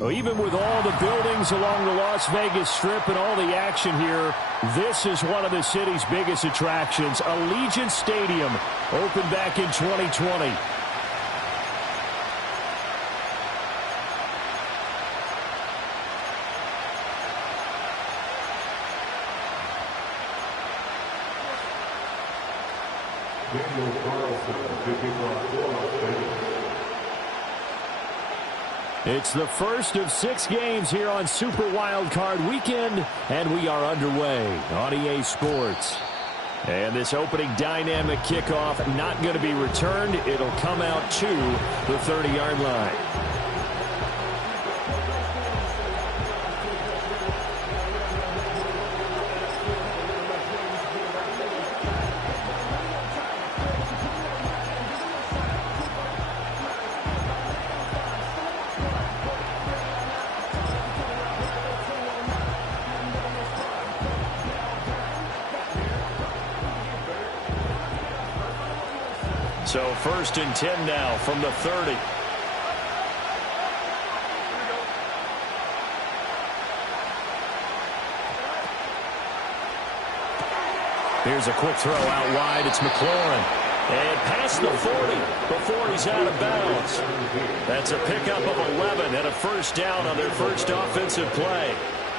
Well, even with all the buildings along the Las Vegas Strip and all the action here, this is one of the city's biggest attractions. Allegiant Stadium opened back in 2020. It's the first of 6 games here on Super Wildcard Weekend, and we are underway on EA Sports. And this opening dynamic kickoff not going to be returned. It'll come out to the 30-yard line. So 1st and 10 now from the 30. Here's a quick throw out wide. It's McLaurin. And past the 40 before he's out of bounds. That's a pickup of 11 and a first down on their first offensive play.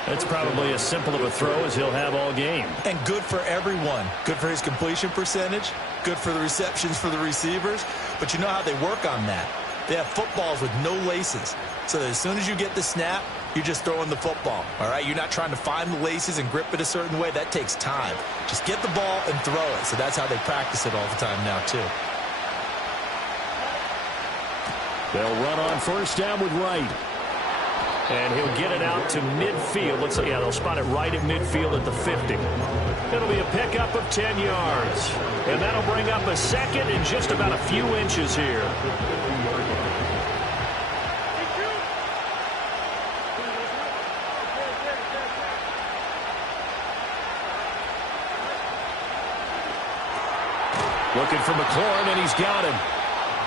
That's probably as simple of a throw as he'll have all game. And good for everyone. Good for his completion percentage. Good for the receptions for the receivers. But you know how they work on that. They have footballs with no laces. So that as soon as you get the snap, you're just throwing the football. All right? You're not trying to find the laces and grip it a certain way. That takes time. Just get the ball and throw it. So that's how they practice it all the time now, too. They'll run on first down with Wright. And he'll get it out to midfield. Looks like, yeah, they'll spot it right at midfield at the 50. It'll be a pickup of 10 yards. And that'll bring up a second and just about a few inches here. Looking for McLaurin, and he's got him.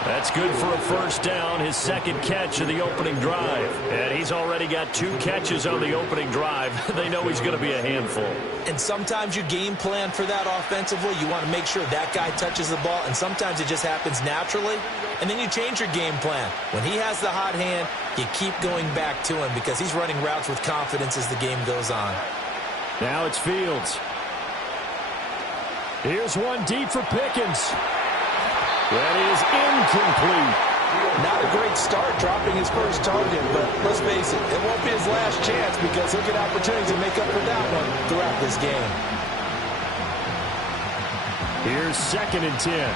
That's good for a first down, his second catch of the opening drive. And he's already got 2 catches on the opening drive. They know he's going to be a handful. And sometimes you game plan for that offensively. You want to make sure that guy touches the ball, and sometimes it just happens naturally. And then you change your game plan. When he has the hot hand, you keep going back to him because he's running routes with confidence as the game goes on. Now it's Fields. Here's one deep for Pickens. That is incomplete. Not a great start dropping his first target, but let's face it, it won't be his last chance because he'll get opportunities to make up for that one throughout this game. Here's 2nd and 10.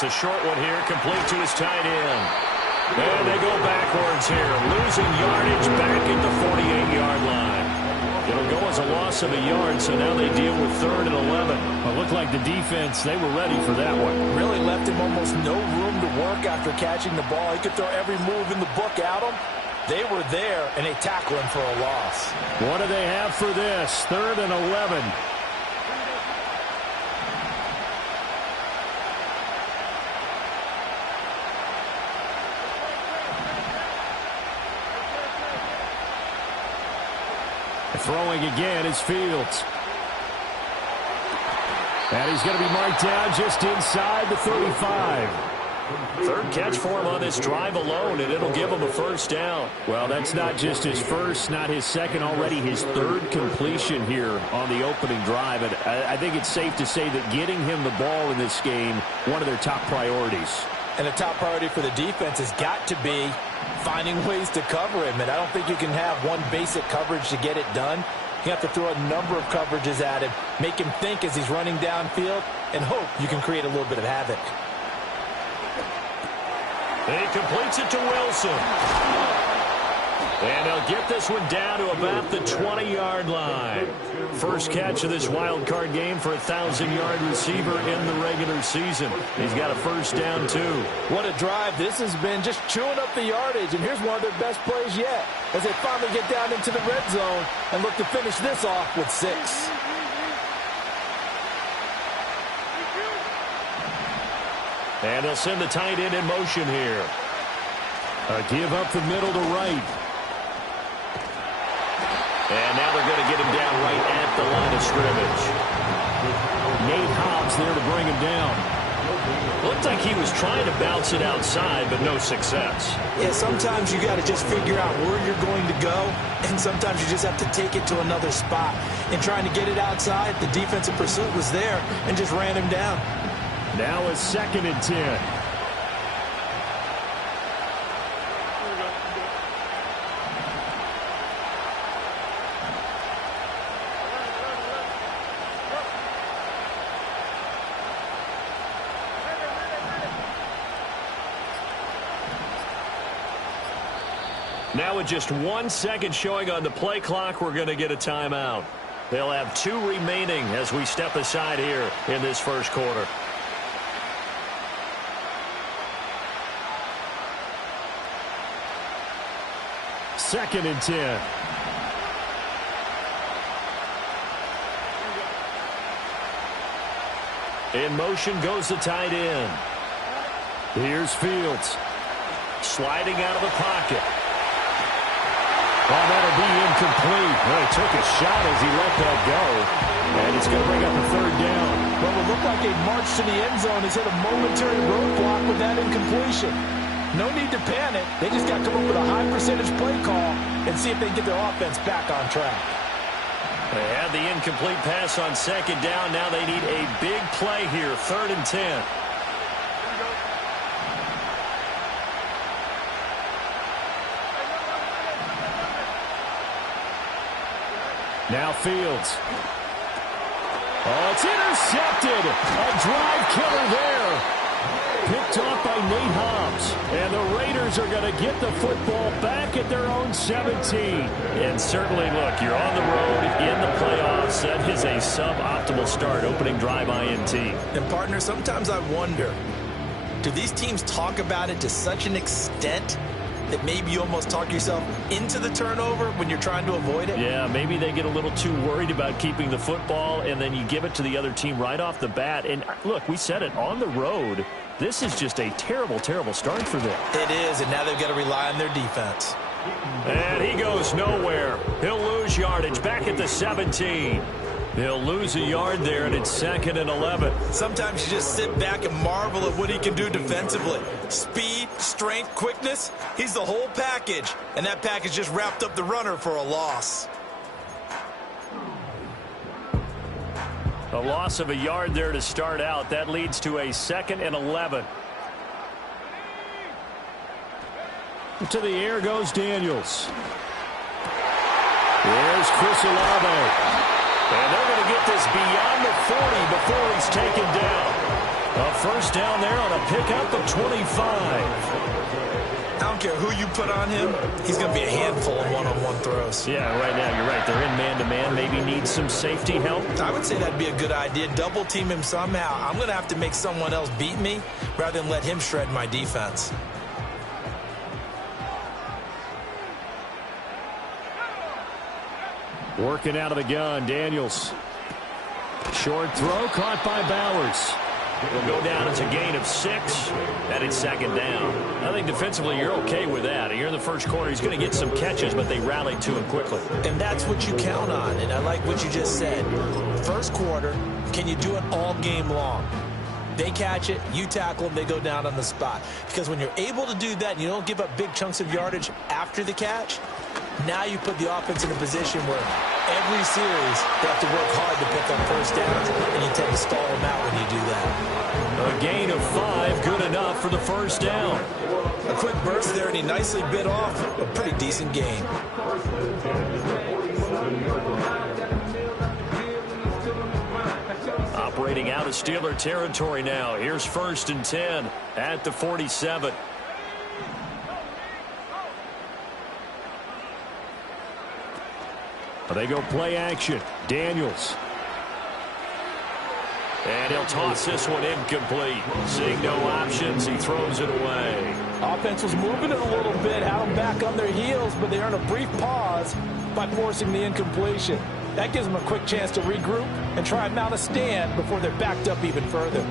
It's a short one here, complete to his tight end. And they go backwards here, losing yardage back at the 48-yard line. It'll go as a loss of a yard, so now they deal with 3rd and 11. Well, it looked like the defense, they were ready for that one. Really left him almost no room to work after catching the ball. He could throw every move in the book at him. They were there, and they tackle him for a loss. What do they have for this? 3rd and 11. Throwing again is Fields. And he's going to be marked down just inside the 35. 3rd catch for him on this drive alone, and it'll give him a first down. Well, that's not just his first, not his second, already his 3rd completion here on the opening drive. And I think it's safe to say that getting him the ball in this game, one of their top priorities. And the top priority for the defense has got to be finding ways to cover him. And I don't think you can have one basic coverage to get it done. You have to throw a number of coverages at him, make him think as he's running downfield, and hope you can create a little bit of havoc. He completes it to Wilson. And they'll get this one down to about the 20-yard line. First catch of this wild card game for a 1,000-yard receiver in the regular season. He's got a first down, too. What a drive this has been, just chewing up the yardage. And here's one of their best plays yet as they finally get down into the red zone and look to finish this off with 6. And they'll send the tight end in motion here. A give up the middle to right. And now they're going to get him down right at the line of scrimmage. Nate Hobbs there to bring him down. Looked like he was trying to bounce it outside, but no success. Yeah, sometimes you got to just figure out where you're going to go, and sometimes you just have to take it to another spot. In trying to get it outside, the defensive pursuit was there and just ran him down. Now a 2nd and 10. Now with just 1 second showing on the play clock, we're going to get a timeout. They'll have 2 remaining as we step aside here in this first quarter. Second and 10. In motion goes the tight end. Here's Fields. Sliding out of the pocket. Oh, that'll be incomplete. Well, he took a shot as he let that go. And it's going to bring up a 3rd down. Well, it looked like a march to the end zone has hit a momentary roadblock with that incompletion. No need to panic. They just got to come up with a high percentage play call and see if they can get their offense back on track. They had the incomplete pass on 2nd down. Now they need a big play here, 3rd and 10. Now Fields. Oh, it's intercepted. A drive killer there. Picked off by Nate Hobbs. And the Raiders are going to get the football back at their own 17. And certainly, look, you're on the road in the playoffs. That is a suboptimal start, opening drive INT. And, partner, sometimes I wonder, do these teams talk about it to such an extent that maybe you almost talk yourself into the turnover when you're trying to avoid it? Yeah, maybe they get a little too worried about keeping the football, and then you give it to the other team right off the bat. And, look, we said it, on the road, this is just a terrible, terrible start for them. It is, and now they've got to rely on their defense. And he goes nowhere. He'll lose yardage back at the 17. They'll lose a yard there, and it's 2nd and 11. Sometimes you just sit back and marvel at what he can do defensively. Speed, strength, quickness, he's the whole package. And that package just wrapped up the runner for a loss. A loss of a yard there to start out. That leads to a 2nd and 11. To the air goes Daniels. There's Chris Olave. And they're going to get this beyond the 40 before he's taken down. A first down there on a pickup of 25. I don't care who you put on him, he's going to be a handful of one-on-one throws. Yeah, right now you're right. They're in man-to-man. Maybe need some safety help. I would say that'd be a good idea. Double team him somehow. I'm going to have to make someone else beat me rather than let him shred my defense. Working out of the gun, Daniels. Short throw caught by Bowers. It'll go down as a gain of 6, and it's 2nd down. I think defensively you're okay with that. Here in the first quarter, he's going to get some catches, but they rallied to him quickly. And that's what you count on, and I like what you just said. First quarter, can you do it all game long? They catch it, you tackle them, they go down on the spot. Because when you're able to do that and you don't give up big chunks of yardage after the catch, now you put the offense in a position where every series they have to work hard to pick up first downs, and you tend to stall them out when you do that. A gain of 5, good enough for the first down. A quick burst there, and he nicely bit off a pretty decent gain. Operating out of Steeler territory now. Here's 1st and 10 at the 47. They go play action. Daniels. And he'll toss this one incomplete. Seeing no options, he throws it away. Offense was moving it a little bit, had them back on their heels, but they earn a brief pause by forcing the incompletion. That gives them a quick chance to regroup and try and mount a stand before they're backed up even further.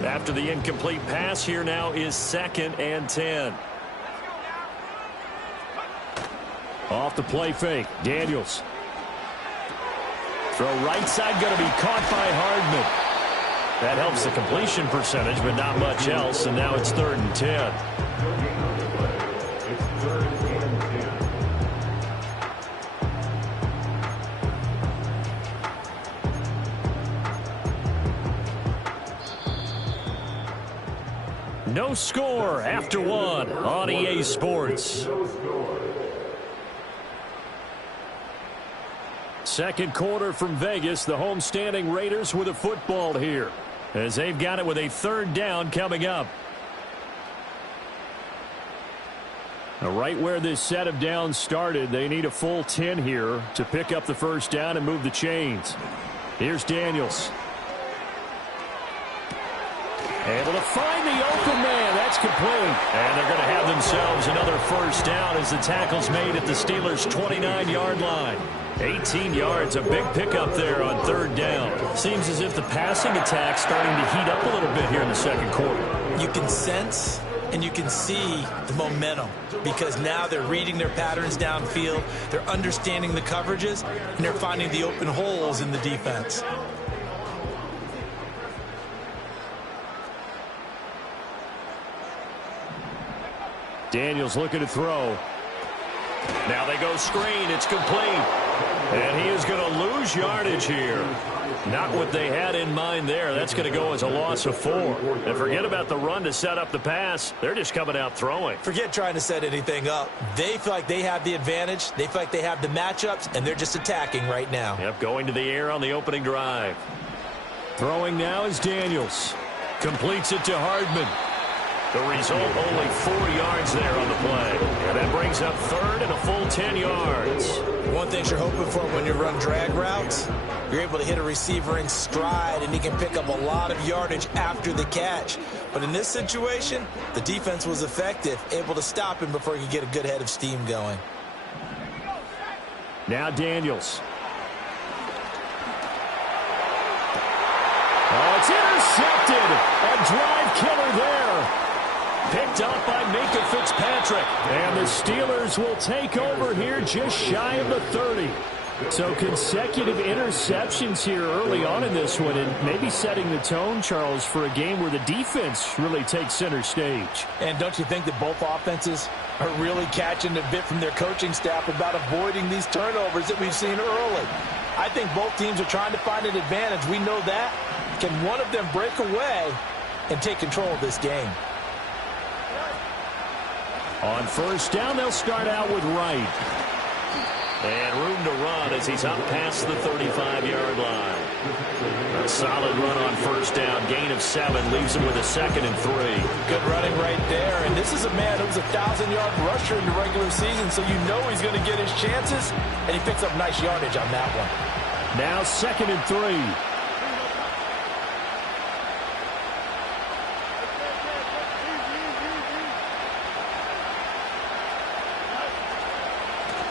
After the incomplete pass, here now is 2nd and 10. Off the play fake. Daniels. Throw right side, going to be caught by Hardman. That helps the completion percentage, but not much else, and now it's 3rd and 10. No score after 1 on EA Sports. Second quarter from Vegas. The homestanding Raiders with a football here, as they've got it with a 3rd down coming up. Now, right where this set of downs started, they need a full 10 here to pick up the 1st down and move the chains. Here's Daniels. Able to find the open man. That's complete. And they're going to have themselves another 1st down as the tackle's made at the Steelers' 29-yard line. 18 yards, a big pickup there on 3rd down. Seems as if the passing attack's starting to heat up a little bit here in the second quarter. You can sense and you can see the momentum because now they're reading their patterns downfield, they're understanding the coverages, and they're finding the open holes in the defense. Daniels looking to throw. Now they go screen. It's complete. And he is going to lose yardage here. Not what they had in mind there. That's going to go as a loss of 4. And forget about the run to set up the pass. They're just coming out throwing. Forget trying to set anything up. They feel like they have the advantage. They feel like they have the matchups, and they're just attacking right now. Yep, going to the air on the opening drive. Throwing now is Daniels. Completes it to Hardman. The result, only 4 yards there on the play. And that brings up 3rd and a full 10 yards. One thing you're hoping for when you run drag routes, you're able to hit a receiver in stride, and he can pick up a lot of yardage after the catch. But in this situation, the defense was effective, able to stop him before he could get a good head of steam going. Now Daniels. Oh, it's intercepted. A drive killer there. Picked up by Minkah Fitzpatrick. And the Steelers will take over here just shy of the 30. So consecutive interceptions here early on in this one, and maybe setting the tone, Charles, for a game where the defense really takes center stage. And don't you think that both offenses are really catching a bit from their coaching staff about avoiding these turnovers that we've seen early? I think both teams are trying to find an advantage. We know that. Can one of them break away and take control of this game? On 1st down, they'll start out with Wright. And room to run as he's up past the 35-yard line. A solid run on 1st down. Gain of 7 leaves him with a 2nd and 3. Good running right there. And this is a man who was a 1,000-yard rusher in the regular season, so you know he's going to get his chances. And he picks up nice yardage on that one. Now 2nd and 3.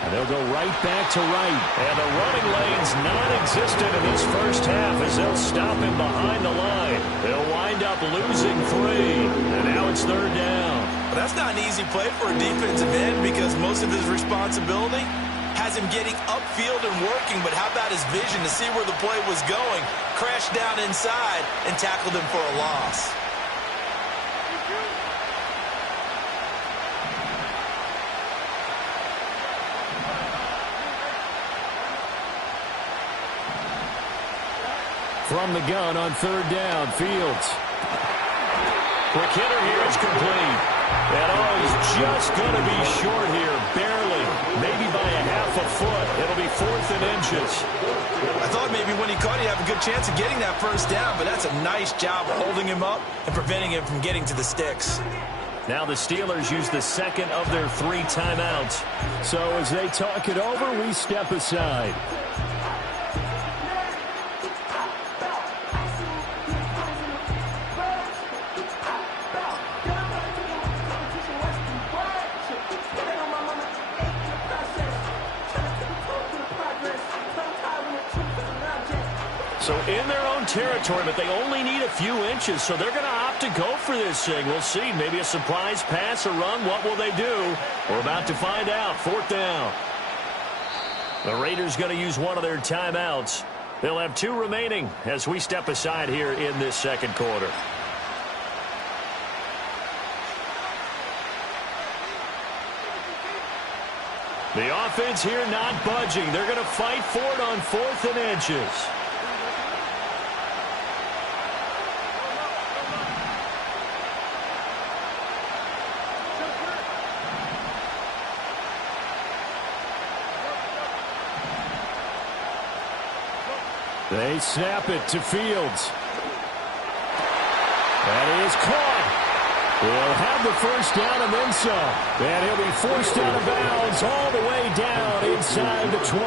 And they'll go right back to Wright. And the running lane's non-existent in this first half as they'll stop him behind the line. They'll wind up losing 3. And now it's 3rd down. Well, that's not an easy play for a defensive end because most of his responsibility has him getting upfield and working. But how about his vision to see where the play was going? Crashed down inside and tackled him for a loss. From the gun on 3rd down, Fields. Quick hitter here, it's complete. And he's just going to be short here, barely, maybe by a half a foot. It'll be 4th and inches. I thought maybe when he caught, he'd have a good chance of getting that 1st down, but that's a nice job holding him up and preventing him from getting to the sticks. Now the Steelers use the second of their 3 timeouts. So as they talk it over, we step aside. So in their own territory, but they only need a few inches, so they're going to opt to go for this thing. We'll see. Maybe a surprise pass or run. What will they do? We're about to find out. 4th down. The Raiders going to use one of their timeouts. They'll have 2 remaining as we step aside here in this second quarter. The offense here not budging. They're going to fight for it on 4th and inches. They snap it to Fields. That is caught. He'll have the first down and then some. And he'll be forced out of bounds all the way down inside the 20.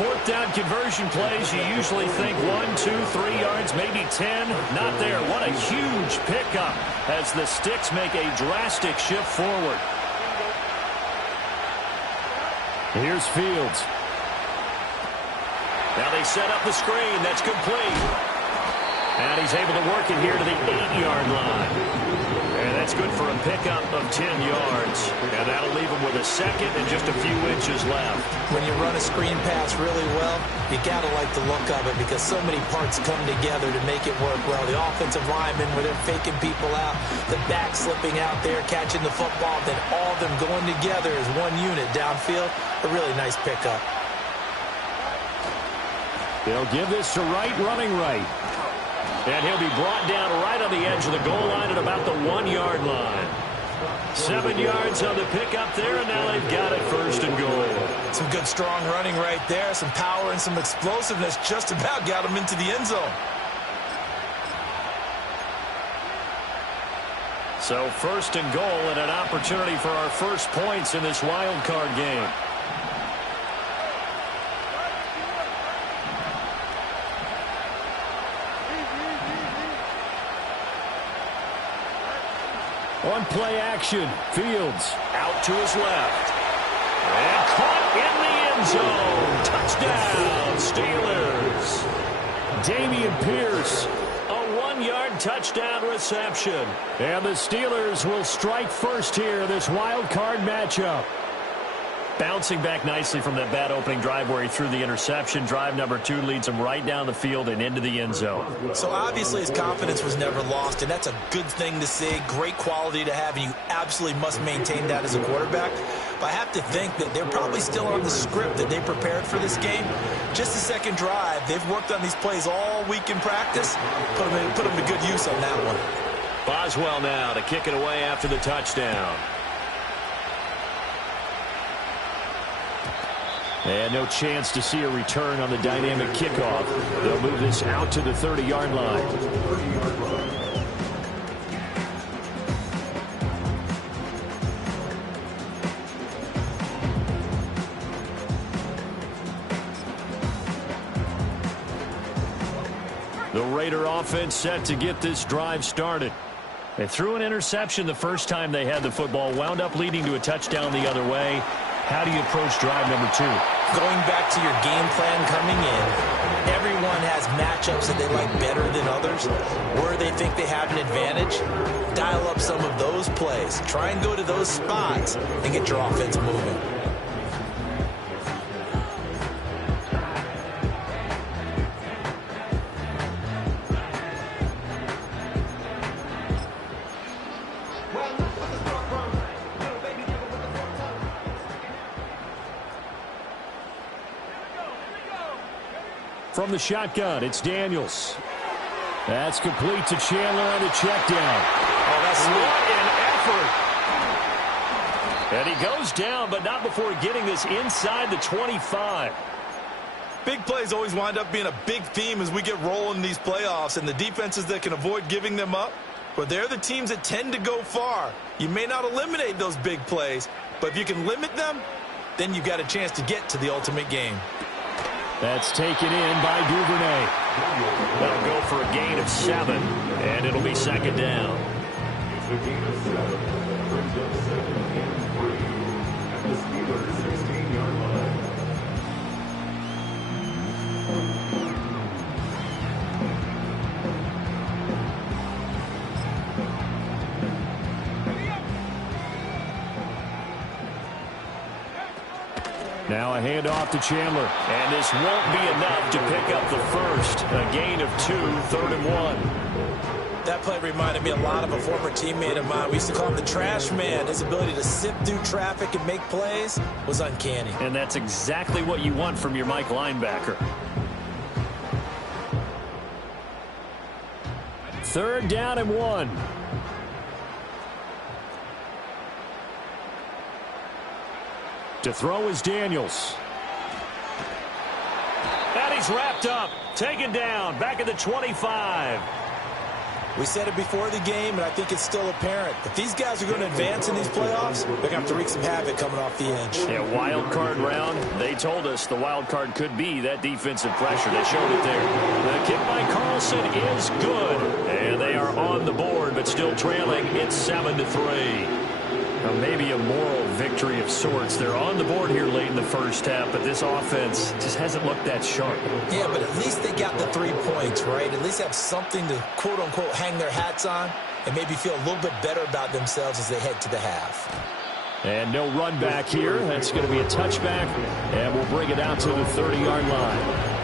4th down conversion plays, you usually think 1, 2, 3 yards, maybe 10. Not there. What a huge pickup as the Sticks make a drastic shift forward. Here's Fields. Now they set up the screen. That's complete. And he's able to work it here to the 8-yard line. And that's good for a pickup of 10 yards. And that'll leave him with a second and just a few inches left. When you run a screen pass really well, you got to like the look of it because so many parts come together to make it work well. The offensive linemen, where they're faking people out, the back slipping out there, catching the football, then all of them going together as one unit downfield. A really nice pickup. They'll give this to Wright, running right. And he'll be brought down right on the edge of the goal line at about the 1-yard line. 7 yards on the pickup there, and now they've got it 1st and goal. Some good, strong running right there. Some power and some explosiveness just about got him into the end zone. So 1st and goal and an opportunity for our first points in this wild card game. On play action, Fields. Out to his left. And caught in the end zone. Touchdown, Steelers. Dameon Pierce. A 1-yard touchdown reception. And the Steelers will strike first here, this wild card matchup. Bouncing back nicely from that bad opening drive where he threw the interception. Drive number 2 leads him right down the field and into the end zone. So obviously his confidence was never lost, and that's a good thing to see. Great quality to have, and you absolutely must maintain that as a quarterback. But I have to think that they're probably still on the script that they prepared for this game. Just the second drive. They've worked on these plays all week in practice. Put them to good use on that one. Boswell now to kick it away after the touchdown. And no chance to see a return on the dynamic kickoff. They'll move this out to the 30-yard line. The Raider offense set to get this drive started. They threw an interception the first time they had the football, wound up leading to a touchdown the other way. How do you approach drive number 2? Going back to your game plan coming in, everyone has matchups that they like better than others. Where they think they have an advantage, dial up some of those plays. Try and go to those spots and get your offense moving. From the shotgun, it's Daniels. That's complete to Chandler on the check down. Oh, that's what an effort. And he goes down, but not before getting this inside the 25. Big plays always wind up being a big theme as we get rolling in these playoffs, and the defenses that can avoid giving them up, But they're the teams that tend to go far. You may not eliminate those big plays, but if you can limit them, then you've got a chance to get to the ultimate game. That's taken in by Duvernay. That'll go for a gain of 7, and it'll be second down. It's a gain of 7. Brings up 2nd and 3 at the Steelers' 16-yard line. Now a handoff to Chandler. And this won't be enough to pick up the first. A gain of 2, 3rd and 1. That play reminded me a lot of a former teammate of mine. We used to call him the trash man. His ability to sift through traffic and make plays was uncanny. And that's exactly what you want from your Mike linebacker. 3rd down and 1. To throw is Daniels. And he's wrapped up. Taken down. Back at the 25. We said it before the game, and I think it's still apparent. If these guys are going to advance in these playoffs, they're going to have to wreak some havoc coming off the edge. Yeah, wild card round. They told us the wild card could be that defensive pressure. They showed it there. The kick by Carlson is good. And they are on the board, but still trailing. It's 7-3. Now, maybe a moral victory of sorts. They're on the board here late in the first half, but this offense just hasn't looked that sharp. Yeah, but at least they got the 3 points, right? At least have something to, quote-unquote, hang their hats on and maybe feel a little bit better about themselves as they head to the half. And no run back here. That's going to be a touchback, and we'll bring it out to the 30-yard line.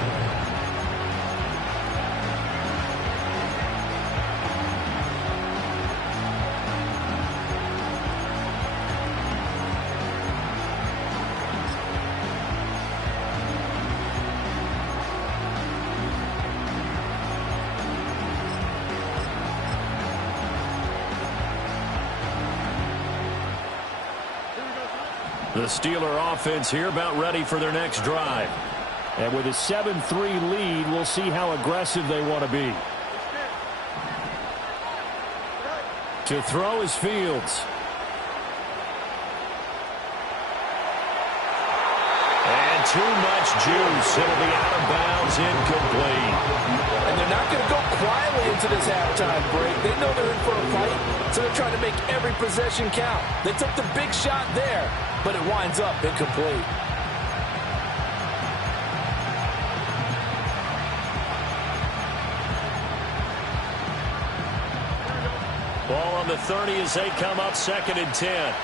The Steeler offense here about ready for their next drive. And with a 7-3 lead, we'll see how aggressive they want to be. To throw is Fields. And too much juice. It'll be out of bounds, incomplete. And they're not going to go quietly into this halftime break. They know they're in for a fight, so they're trying to make every possession count. They took the big shot there, but it winds up incomplete. Ball on the 30 as they come up 2nd and 10.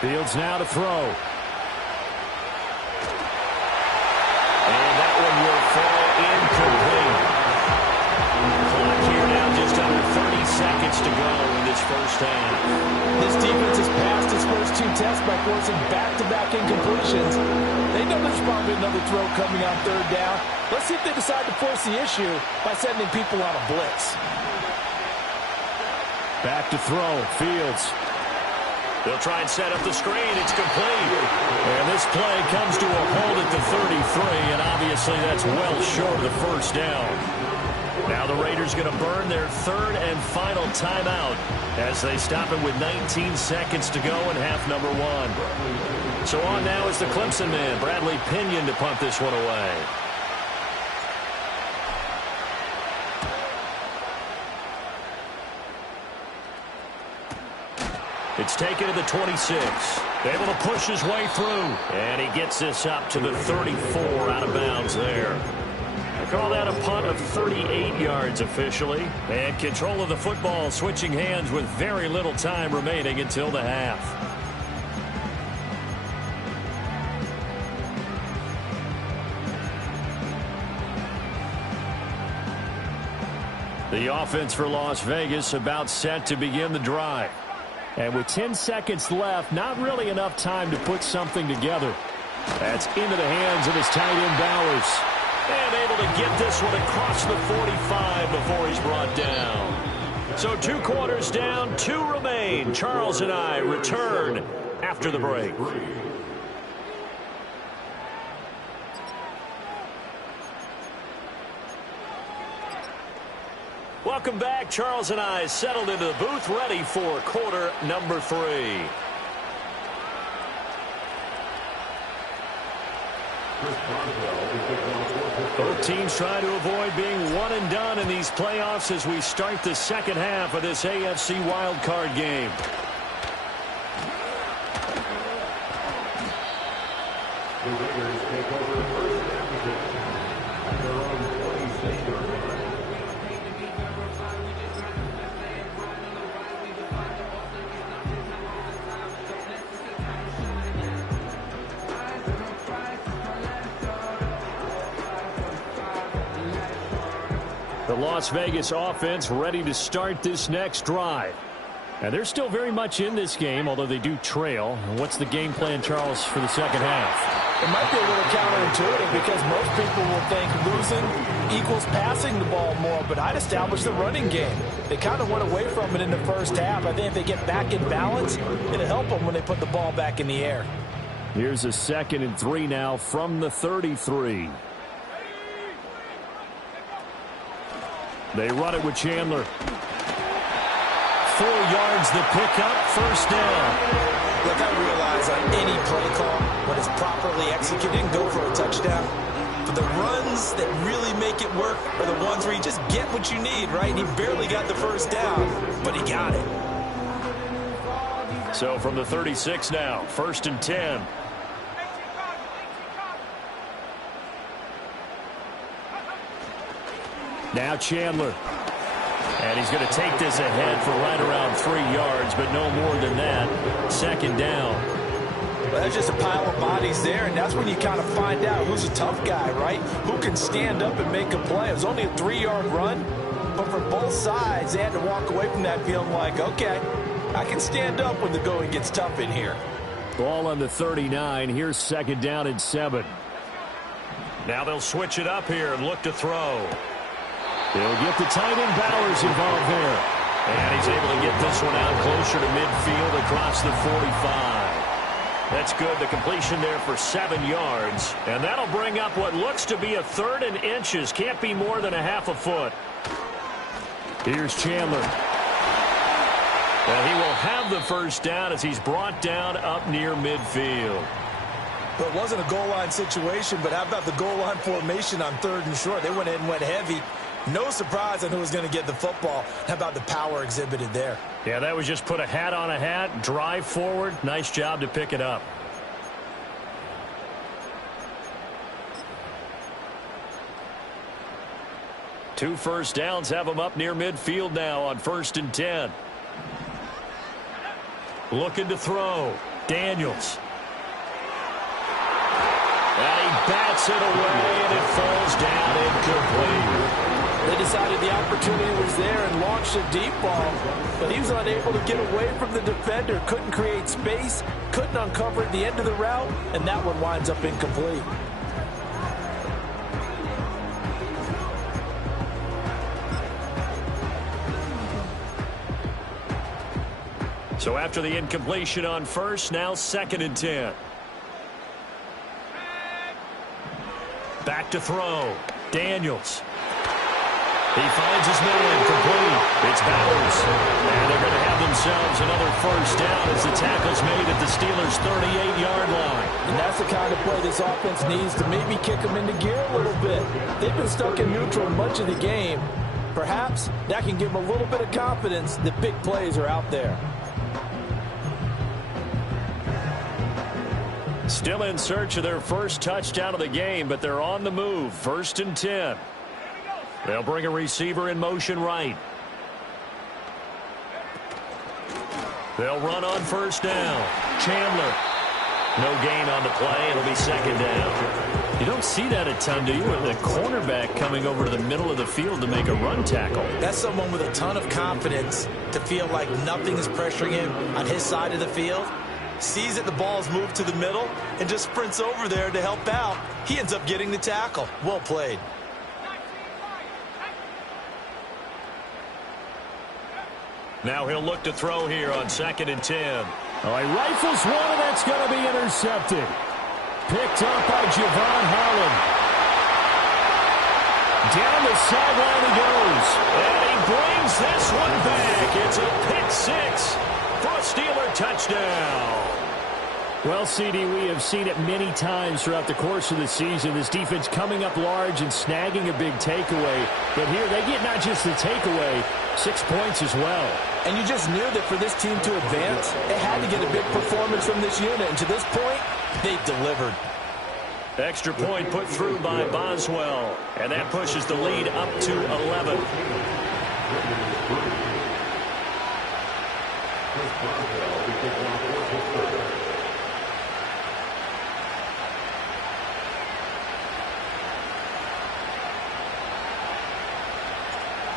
Fields now to throw. And that one will fall incomplete. Clock here now, just under 30 seconds to go in this first half. This defense has passed its first 2 tests by forcing back-to-back incompletions. They know there's probably another throw coming on 3rd down. Let's see if they decide to force the issue by sending people on a blitz. Back to throw, Fields. They'll try and set up the screen. It's complete. And this play comes to a hold at the 33, and obviously that's well short of the first down. Now the Raiders going to burn their 3rd and final timeout as they stop it with 19 seconds to go in half number 1. So on now is the Clemson man, Bradley Pinion, to punt this one away. It's taken to the 26. Able to push his way through. And he gets this up to the 34 out of bounds there. I call that a punt of 38 yards officially. And control of the football switching hands with very little time remaining until the half. The offense for Las Vegas about set to begin the drive. And with 10 seconds left, not really enough time to put something together. That's into the hands of his tight end Bowers. And able to get this one across the 45 before he's brought down. So 2 quarters down, 2 remain. Charles and I return after the break. Welcome back. Charles and I settled into the booth, ready for quarter number 3. Both teams try to avoid being one and done in these playoffs as we start the second half of this AFC wildcard game. The Raiders take over first and position at their own 26-yard line. The Las Vegas offense ready to start this next drive. And they're still very much in this game, although they do trail. What's the game plan, Charles, for the second half? It might be a little counterintuitive because most people will think losing equals passing the ball more, but I'd establish the running game. They kind of went away from it in the first half. I think if they get back in balance, it'll help them when they put the ball back in the air. Here's a 2nd and 3 now from the 33. They run it with Chandler. 4 yards the pickup, first down. Look, I realize on any play call, when it's properly executed, and go for a touchdown. But the runs that really make it work are the ones where you just get what you need, right? And he barely got the first down, but he got it. So from the 36 now, 1st and 10. Now Chandler. And he's going to take this ahead for right around 3 yards, but no more than that. 2nd down. Well, there's just a pile of bodies there, and that's when you kind of find out who's a tough guy, right? Who can stand up and make a play. It was only a 3-yard run, but for both sides, they had to walk away from that feeling like, okay, I can stand up when the going gets tough in here. Ball on the 39. Here's 2nd down and 7. Now they'll switch it up here and look to throw. They'll get the tight end Bowers involved there. And he's able to get this one out closer to midfield across the 45. That's good. The completion there for 7 yards. And that'll bring up what looks to be a 3rd and inches. Can't be more than a half a foot. Here's Chandler. And he will have the first down as he's brought down up near midfield. Well, it wasn't a goal line situation, but how about the goal line formation on 3rd and short? They went in and went heavy. No surprise on who was going to get the football. How about the power exhibited there? Yeah, that was just put a hat on a hat, drive forward. Nice job to pick it up. Two first downs have them up near midfield now on 1st and 10. Looking to throw. Daniels. And he bats it away, and it falls down incomplete. They decided the opportunity was there and launched a deep ball, but he was unable to get away from the defender, couldn't create space, couldn't uncover at the end of the route, and that one winds up incomplete. So after the incompletion on 1st, now 2nd and 10. Back to throw. Daniels. He finds his man complete. It's Bowers. And they're going to have themselves another first down as the tackle's made at the Steelers' 38-yard line. And that's the kind of play this offense needs to maybe kick them into gear a little bit. They've been stuck in neutral much of the game. Perhaps that can give them a little bit of confidence that big plays are out there. Still in search of their first touchdown of the game, but they're on the move. 1st and 10. They'll bring a receiver in motion right. They'll run on 1st down. Chandler. No gain on the play. It'll be 2nd down. You don't see that a ton, do you? With a cornerback coming over to the middle of the field to make a run tackle. That's someone with a ton of confidence to feel like nothing is pressuring him on his side of the field. Sees that the ball's moved to the middle and just sprints over there to help out. He ends up getting the tackle. Well played. Now he'll look to throw here on 2nd and 10. Oh, he rifles one, and that's going to be intercepted. Picked up by Javon Holland. Down the sideline he goes. And he brings this one back. It's a pick six for a Steeler touchdown. Well, CD, we have seen it many times throughout the course of the season. This defense coming up large and snagging a big takeaway. But here they get not just the takeaway, 6 points as well. And you just knew that for this team to advance, it had to get a big performance from this unit. And to this point, they've delivered. Extra point put through by Boswell. And that pushes the lead up to 11.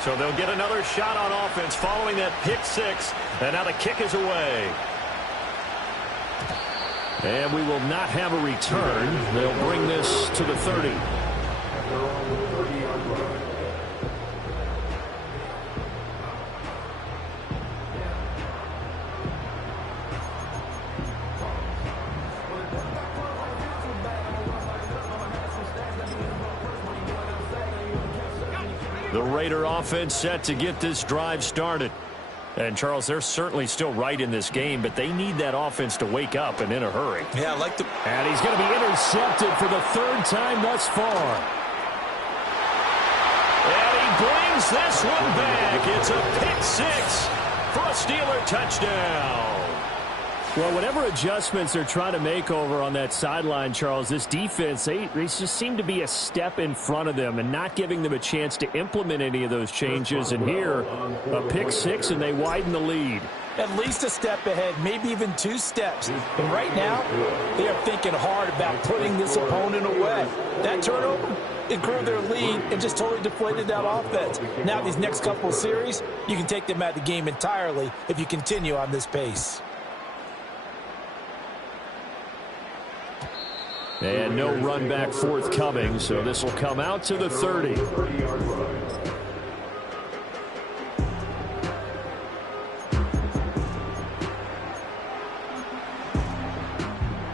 So they'll get another shot on offense following that pick six. And now the kick is away. And we will not have a return. They'll bring this to the 30. The Raider offense set to get this drive started. And, Charles, they're certainly still right in this game, but they need that offense to wake up and in a hurry. Yeah, I like the... And he's going to be intercepted for the 3rd time thus far. And he brings this one back. It's a pick six for a Steeler touchdown. Well, whatever adjustments they're trying to make over on that sideline, Charles, this defense, they just seem to be a step in front of them and not giving them a chance to implement any of those changes. And here, a pick six, and they widen the lead. At least a step ahead, maybe even 2 steps. And right now, they are thinking hard about putting this opponent away. That turnover, it grew their lead and just totally deflated that offense. Now these next couple of series, you can take them out of the game entirely if you continue on this pace. And no run back forthcoming, so this will come out to the 30.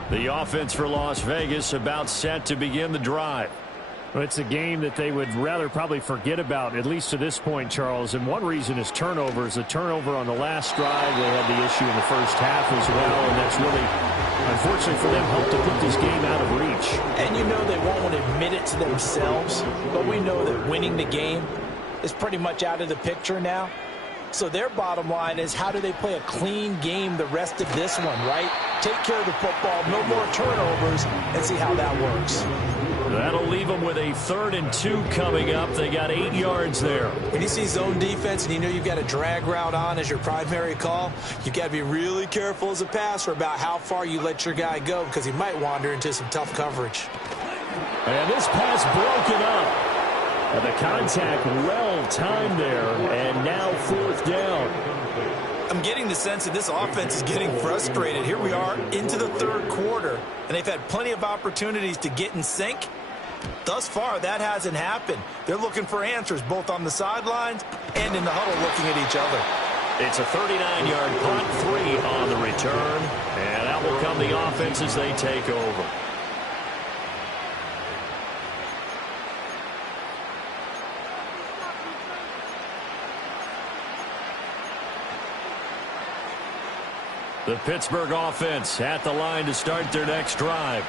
The offense for Las Vegas about set to begin the drive. Well, it's a game that they would rather probably forget about, at least to this point, Charles. And one reason is turnovers. The turnover on the last drive, they had the issue in the first half as well, and that's really, unfortunately for them, helped to put this game out of reach. And you know they won't want to admit it to themselves, but we know that winning the game is pretty much out of the picture now. So their bottom line is, how do they play a clean game the rest of this one, right? Take care of the football, no more turnovers, and see how that works. That'll leave them with a 3rd and 2 coming up. They got 8 yards there. When you see zone defense and you know you've got a drag route on as your primary call, you've got to be really careful as a passer about how far you let your guy go, because he might wander into some tough coverage. And this pass broken up. And the contact well timed there, and now 4th down. I'm getting the sense that this offense is getting frustrated. Here we are into the 3rd quarter, and they've had plenty of opportunities to get in sync. Thus far, that hasn't happened. They're looking for answers both on the sidelines and in the huddle looking at each other. It's a 39-yard punt, 3 on the return, and that will come the offense as they take over. The Pittsburgh offense at the line to start their next drive.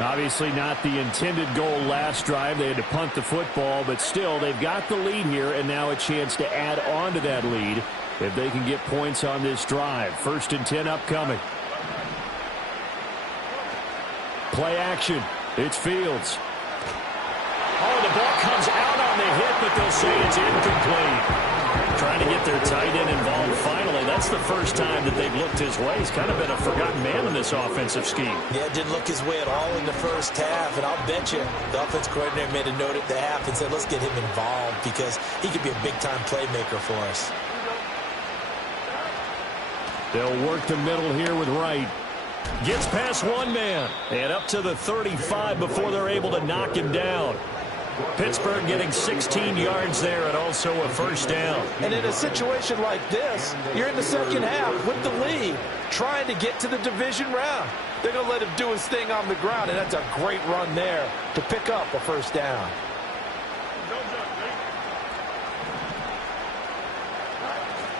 Obviously not the intended goal last drive. They had to punt the football, but still they've got the lead here, and now a chance to add on to that lead if they can get points on this drive. 1st and 10 upcoming. Play action. It's Fields. Oh, the ball comes out on the hit, but they'll say it's incomplete. Trying to get their tight end involved finally. That's the first time that they've looked his way. He's kind of been a forgotten man in this offensive scheme. Yeah, it didn't look his way at all in the first half, and I'll bet you the offense coordinator made a note at the half and said, let's get him involved because he could be a big-time playmaker for us. They'll work the middle here with Wright. Gets past one man and up to the 35 before they're able to knock him down. Pittsburgh getting 16 yards there and also a first down. And in a situation like this, you're in the second half with the lead, trying to get to the division round. They're going to let him do his thing on the ground, and that's a great run there to pick up a first down.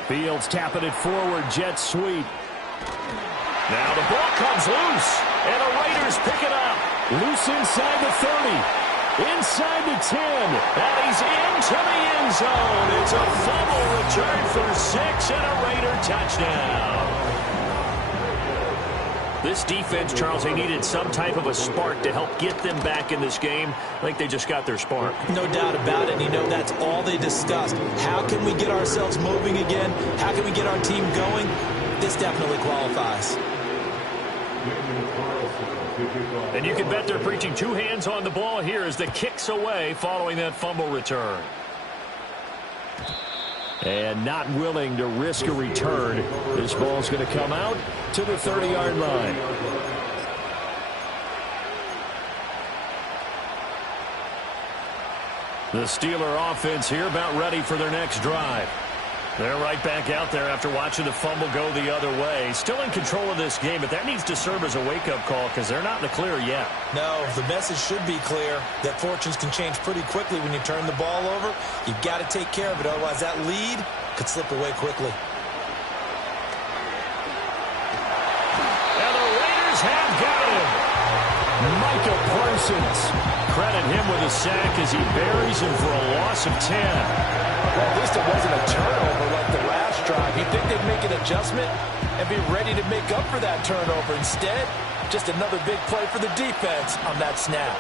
Fields tapping it forward, jet sweep. Now the ball comes loose, and the Raiders pick it up. Loose inside the 30, inside the 10. And he's into the end zone. It's a fumble return for 6 and a Raider touchdown. This defense, Charles, they needed some type of a spark to help get them back in this game. I think they just got their spark. No doubt about it. You know, that's all they discussed. How can we get ourselves moving again? How can we get our team going? This definitely qualifies. And you can bet they're preaching two hands on the ball here as the kick's away following that fumble return. And not willing to risk a return. This ball's going to come out to the 30-yard line. The Steeler offense here about ready for their next drive. They're right back out there after watching the fumble go the other way. Still in control of this game, but that needs to serve as a wake-up call because they're not in the clear yet. No, the message should be clear that fortunes can change pretty quickly when you turn the ball over. You've got to take care of it, otherwise that lead could slip away quickly. And the Raiders have got him. Micah Parsons. Credit him with a sack as he buries him for a loss of 10. Well, at least it wasn't a turnover like the last drive. You'd think they'd make an adjustment and be ready to make up for that turnover. Instead, just another big play for the defense on that snap.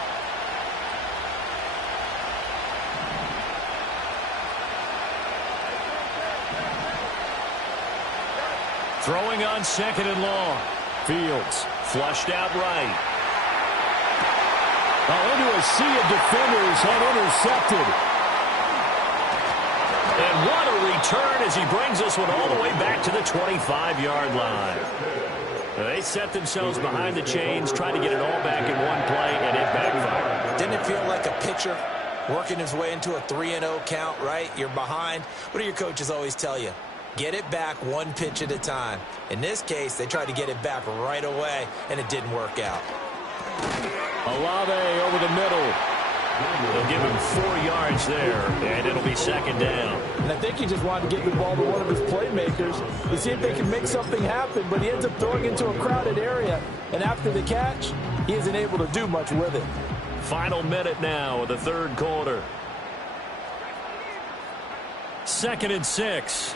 Throwing on second and long. Fields flushed out right. Into a sea of defenders and intercepted. And what a return as he brings this one all the way back to the 25-yard line. They set themselves behind the chains, trying to get it all back in one play, and it backfired. Didn't it feel like a pitcher working his way into a 3-0 count, right? You're behind. What do your coaches always tell you? Get it back one pitch at a time. In this case, they tried to get it back right away, and it didn't work out. Olave over the middle. They'll give him 4 yards there, and it'll be second down. And I think he just wanted to get the ball to one of his playmakers to see if they can make something happen, but he ends up throwing into a crowded area. And after the catch, he isn't able to do much with it. Final minute now of the third quarter. 2nd and 6.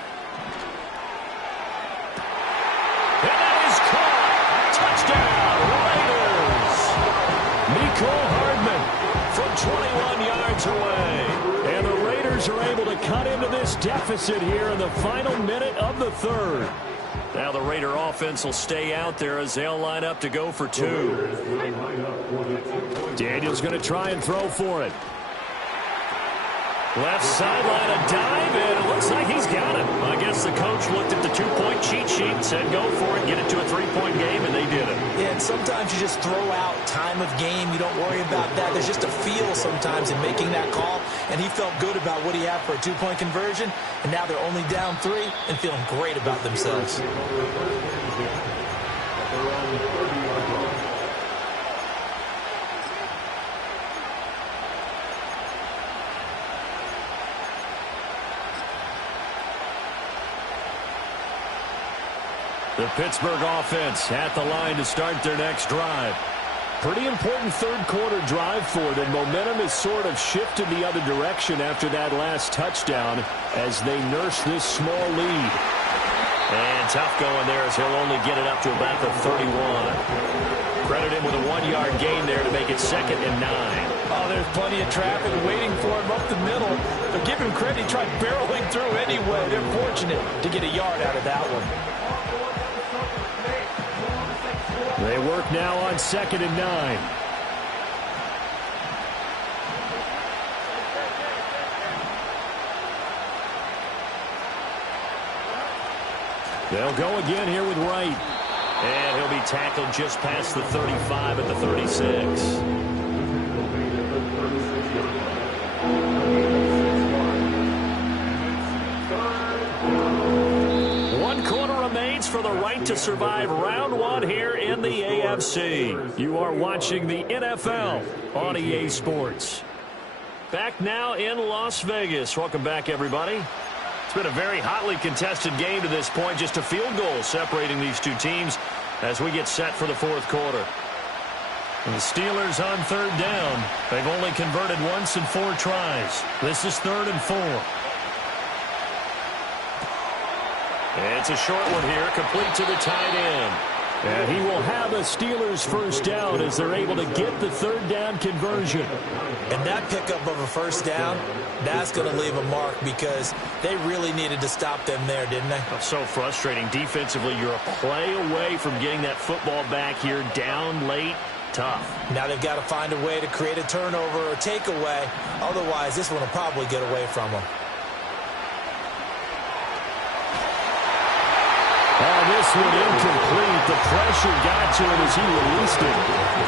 And that is caught. Touchdown, Raiders. Mecole Hardman from 21 yards away. And the Raiders are able to cut into this deficit here in the final minute of the third. Now the Raider offense will stay out there as they'll line up to go for 2. Daniels going to try and throw for it. Left sideline, a dive, and it looks like he's got it. I guess the coach looked at the 2-point cheat sheet and said, go for it, get it to a 3-point game, and they did it. Yeah, and sometimes you just throw out time of game. You don't worry about that. There's just a feel sometimes in making that call, and he felt good about what he had for a 2-point conversion, and now they're only down 3 and feeling great about themselves. The Pittsburgh offense at the line to start their next drive. Pretty important third quarter drive for them. Momentum has sort of shifted the other direction after that last touchdown as they nurse this small lead. And tough going there as he'll only get it up to about the 31. Credit him with a 1-yard gain there to make it 2nd and 9. Oh, there's plenty of traffic waiting for him up the middle. But give him credit, he tried barreling through anyway. They're fortunate to get a yard out of that one. They work now on 2nd and 9. They'll go again here with Wright. And he'll be tackled just past the 35 at the 36. for the right to survive round one here in the AFC. You are watching the NFL on EA Sports. Back now in Las Vegas. Welcome back, everybody. It's been a very hotly contested game to this point. Just a field goal separating these two teams as we get set for the fourth quarter. And the Steelers on third down. They've only converted once in 4 tries. This is 3rd and 4. It's a short one here, complete to the tight end. And he will have a Steelers first down as they're able to get the third down conversion. And that pickup of a first down, that's going to leave a mark because they really needed to stop them there, didn't they? So frustrating. Defensively, you're a play away from getting that football back here down late. Tough. Now they've got to find a way to create a turnover or takeaway. Otherwise, this one will probably get away from them. Oh, this one incomplete. The pressure got to him as he released it.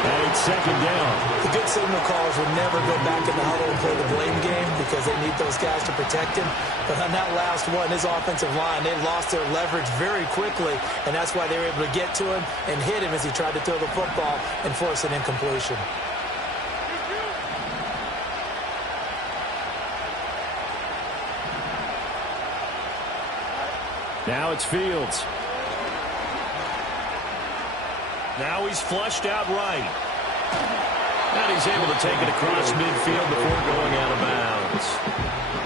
And it's 2nd down. The good signal callers will never go back in the huddle and play the blame game because they need those guys to protect him. But on that last one, his offensive line, they lost their leverage very quickly, and that's why they were able to get to him and hit him as he tried to throw the football and force an incompletion. Now it's Fields. Now he's flushed out right. And he's able to take it across midfield before going out of bounds.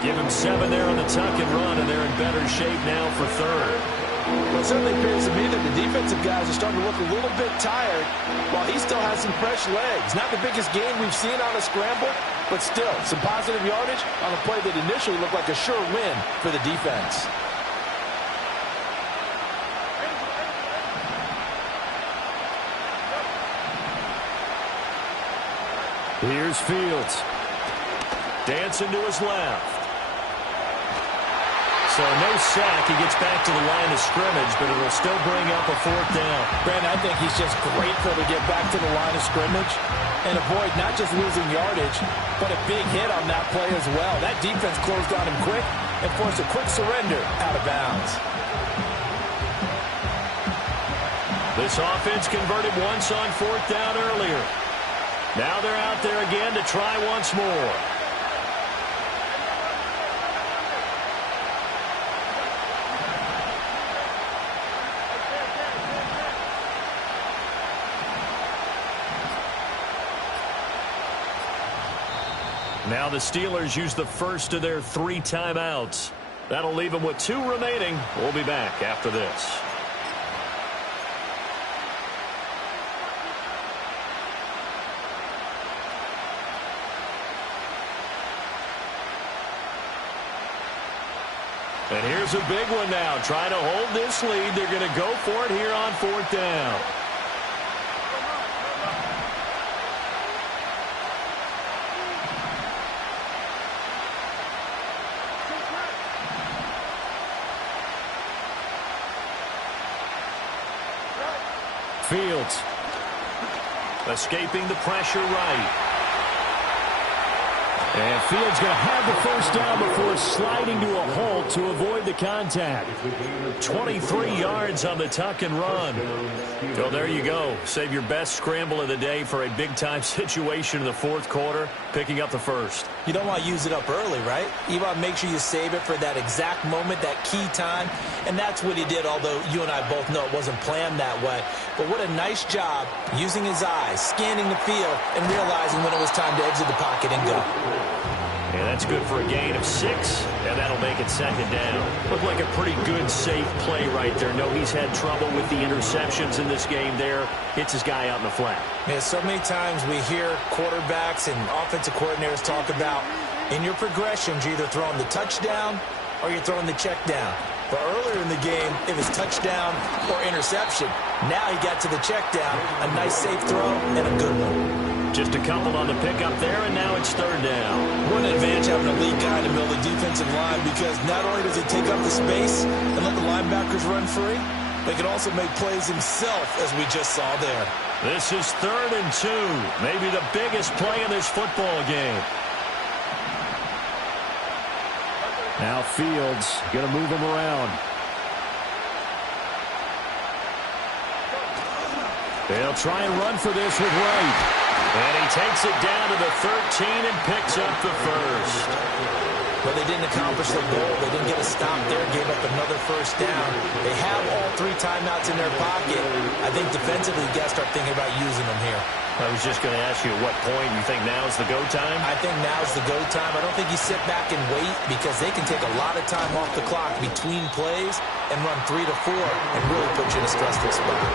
Give him 7 there on the tuck and run, and they're in better shape now for 3rd. Well, it certainly appears to me that the defensive guys are starting to look a little bit tired while he still has some fresh legs. Not the biggest game we've seen on a scramble, but still some positive yardage on a play that initially looked like a sure win for the defense. Here's Fields. Dancing to his left. So no sack. He gets back to the line of scrimmage, but it'll still bring up a 4th down. Brandon, I think he's just grateful to get back to the line of scrimmage and avoid not just losing yardage, but a big hit on that play as well. That defense closed on him quick and forced a quick surrender out of bounds. This offense converted once on 4th down earlier. Now they're out there again to try once more. Now the Steelers use the first of their 3 timeouts. That'll leave them with 2 remaining. We'll be back after this. And here's a big one now. Trying to hold this lead. They're going to go for it here on 4th down. Fields. Escaping the pressure right. And Fields going to have the first down before sliding to a halt to avoid the contact. 23 yards on the tuck and run. So there you go. Save your best scramble of the day for a big-time situation in the 4th quarter, picking up the first. You don't want to use it up early, right? You want to make sure you save it for that exact moment, that key time. And that's what he did, although you and I both know it wasn't planned that way. But what a nice job using his eyes, scanning the field, and realizing when it was time to exit the pocket and go. And that's good for a gain of 6, and that'll make it 2nd down. Looked like a pretty good, safe play right there. No, he's had trouble with the interceptions in this game there. Hits his guy out in the flat. Yeah, so many times we hear quarterbacks and offensive coordinators talk about in your progressions, you're either throwing the touchdown or you're throwing the check down. But earlier in the game, it was touchdown or interception. Now he got to the check down, a nice safe throw, and a good one. Just a couple on the pickup there, and now it's 3rd down. What an advantage having a lead guy in the middle of the defensive line, because not only does he take up the space and let the linebackers run free, but he can also make plays himself, as we just saw there. This is 3rd and 2, maybe the biggest play in this football game. Now Fields going to move him around. They'll try and run for this with Wright. And he takes it down to the 13 and picks up the first. But they didn't accomplish their goal. They didn't get a stop there, gave up another first down. They have all 3 timeouts in their pocket. I think defensively, you got to start thinking about using them here. I was just going to ask you at what point you think now's the go time? I think now's the go time. I don't think you sit back and wait because they can take a lot of time off the clock between plays and run 3 to 4 and really put you in a stressful spot.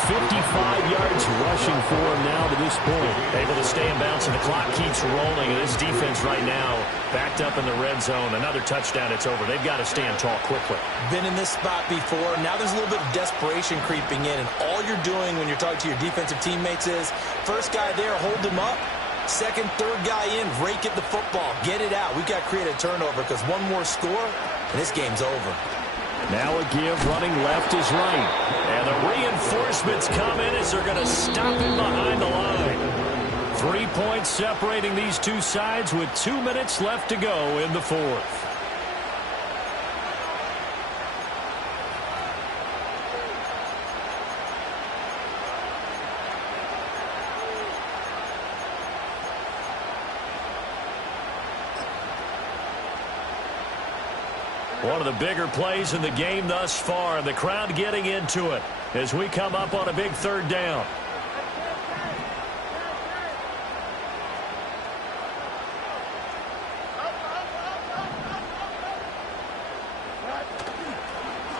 55 yards rushing for him now to this point. Able to stay in bounds, and the clock keeps rolling. And this defense right now backed up in the red zone. Another touchdown, it's over. They've got to stand tall quickly. Been in this spot before. Now there's a little bit of desperation creeping in, and all you're doing when you're talking to your defensive teammates is first guy there, hold him up. Second, third guy in, rake at the football. Get it out. We've got to create a turnover because one more score, and this game's over. Now a give, running left is right. And the reinforcements come in as they're going to stop him behind the line. 3 points separating these two sides with 2 minutes left to go in the fourth. One of the bigger plays in the game thus far, and the crowd getting into it as we come up on a big third down.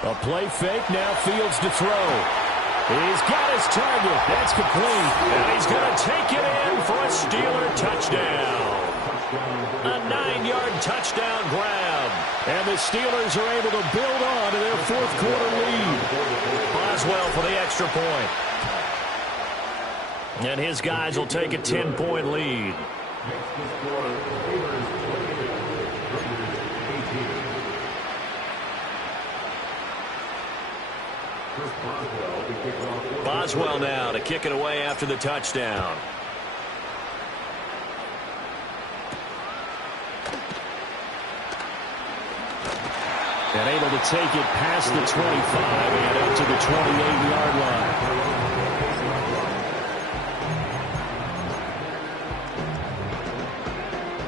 A play fake, now Fields to throw. He's got his target. That's complete. And he's going to take it in for a Steeler touchdown. A 9-yard touchdown grab. And the Steelers are able to build on to their fourth quarter lead. Boswell for the extra point. And his guys will take a 10-point lead. Boswell now to kick it away after the touchdown. And able to take it past the 25 and up to the 28-yard line.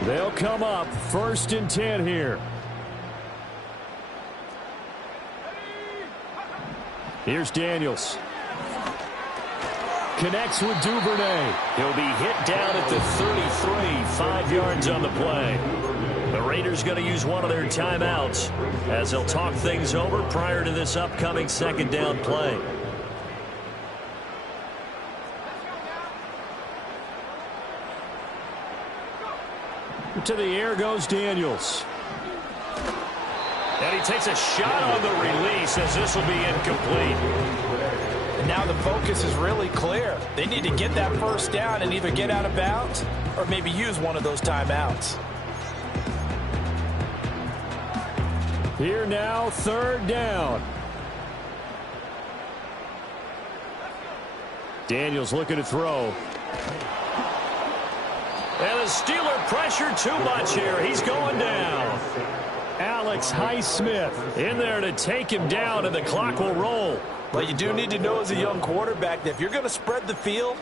They'll come up 1st and 10 here. Here's Daniels. Connects with Duvernay. He'll be hit down at the 33, 5 yards on the play. The Raiders going to use one of their timeouts as they'll talk things over prior to this upcoming second down play. To the air goes Daniels. And he takes a shot on the release as this will be incomplete. And now the focus is really clear. They need to get that first down and either get out of bounds or maybe use one of those timeouts. Here now, 3rd down. Daniels looking to throw. And the Steeler pressure too much here. He's going down. Alex Highsmith in there to take him down, and the clock will roll. But you do need to know as a young quarterback that if you're going to spread the field,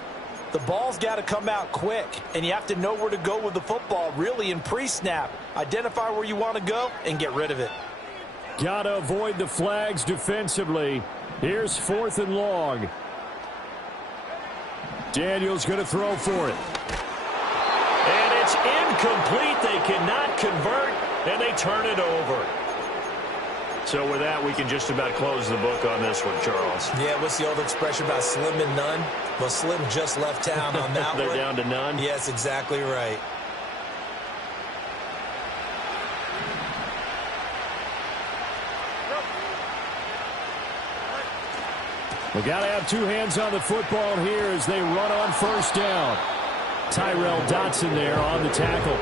the ball's got to come out quick, and you have to know where to go with the football really in pre-snap. Identify where you want to go and get rid of it. Got to avoid the flags defensively. Here's 4th and long. Daniels going to throw for it. And it's incomplete. They cannot convert, and they turn it over. So with that, we can just about close the book on this one, Charles. Yeah, what's the old expression about slim and none? Well, Slim just left town on that They're one. down to none? Yes, exactly right. We got to have 2 hands on the football here as they run on 1st down. Tyrel Dotson there on the tackle.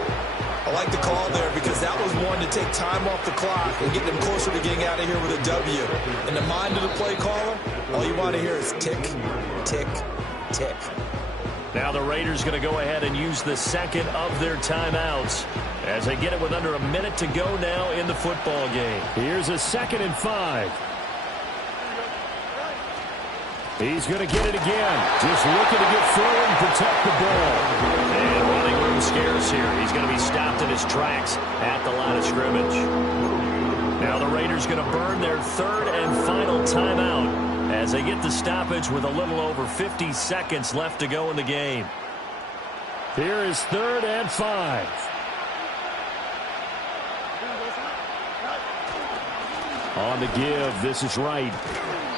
I like the call there because that was one to take time off the clock and get them closer to getting out of here with a W. In the mind of the play caller, all you want to hear is tick, tick, tick. Now the Raiders going to go ahead and use the second of their timeouts as they get it with under a minute to go now in the football game. Here's a 2nd and 5. He's going to get it again. Just looking to get through and protect the ball. And running room scarce here. He's going to be stopped in his tracks at the line of scrimmage. Now the Raiders going to burn their third and final timeout as they get the stoppage with a little over 50 seconds left to go in the game. Here is 3rd and 5. On the give, this is Wright.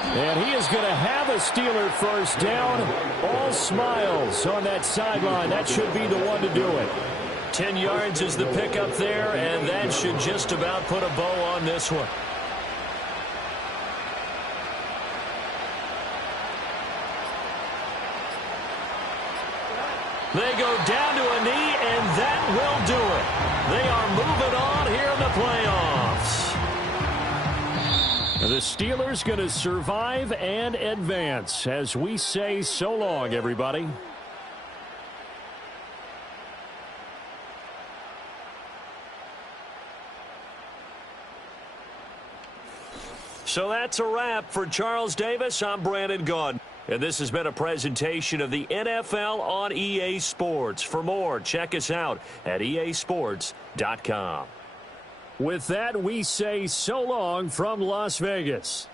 And he is going to have a Steeler first down. All smiles on that sideline. That should be the one to do it. 10 yards is the pickup there, and that should just about put a bow on this one. They go down to a knee, and that will do it. They are moving on here in the playoffs. The Steelers going to survive and advance as we say so long, everybody. So that's a wrap for Charles Davis. I'm Brandon Gaudin. And this has been a presentation of the NFL on EA Sports. For more, check us out at easports.com. With that, we say so long from Las Vegas.